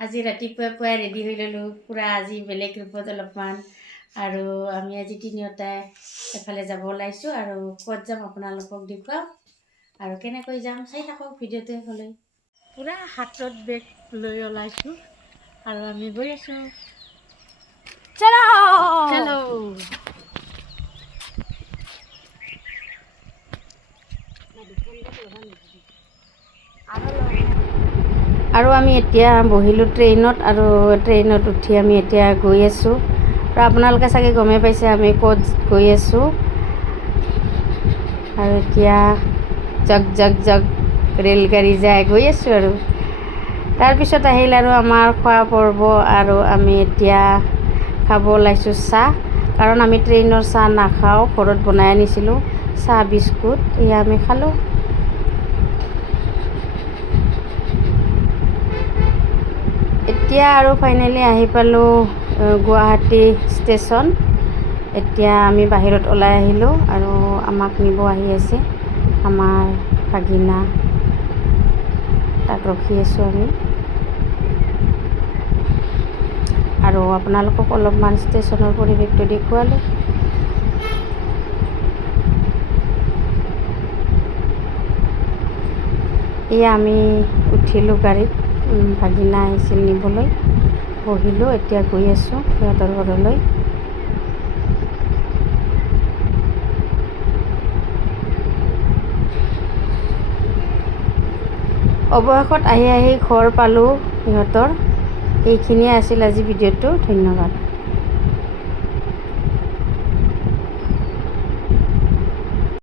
আজি ৰাতিপুৱাই পুৱাই ৰেডি হৈ ল'লোঁ পূৰা আজি বেলেগ ৰূপত অলপমান আৰু আমি আজি তিনিওটাই এফালে যাব ওলাইছোঁ আৰু ক'ত যাম আপোনালোকক দেখুৱাম আৰু কেনেকৈ যাম চাই থাকক ভিডিঅ'টো শেষলৈ পূৰা হাতত বেগ লৈ ওলাইছোঁ আৰু আমি গৈ আছোঁ চলো চলো আৰু আমি এতিয়া বহিলোঁ ট্ৰেইনত আৰু ট্ৰেইনত উঠি আমি এতিয়া গৈ আছোঁ আৰু আপোনালোকে চাগে গমেই পাইছে আমি ক'ত গৈ আছোঁ আৰু এতিয়া জগ জগ জগ ৰেলগাড়ী যাই গৈ আছোঁ আৰু তাৰপিছত আহিল আৰু আমাৰ খোৱা পৰ্ব আৰু আমি এতিয়া খাব ওলাইছোঁ চাহ কাৰণ আমি ট্ৰেইনৰ চাহ নাখাওঁ ঘৰত বনাই আনিছিলোঁ চাহ বিস্কুট এয়া আমি খালোঁ এতিয়া আৰু ফাইনেলি আহি পালোঁ গুৱাহাটী ষ্টেচন এতিয়া আমি বাহিৰত ওলাই আহিলোঁ আৰু আমাক নিব আহি আছে আমাৰ ভাগিনা তাক ৰখি আছোঁ আমি আৰু আপোনালোকক অলপমান ষ্টেচনৰ পৰিৱেশটো দেখুৱালোঁ এয়া আমি উঠিলোঁ গাড়ীত ভাগিনা আহিছিল নিবলৈ বহিলোঁ এতিয়া গৈ আছোঁ সিহঁতৰ ঘৰলৈ অৱশেষত আহি ঘৰ পালোঁ সিহঁতৰ এইখিনিয়ে আছিল আজি ভিডিঅ'টো ধন্যবাদ।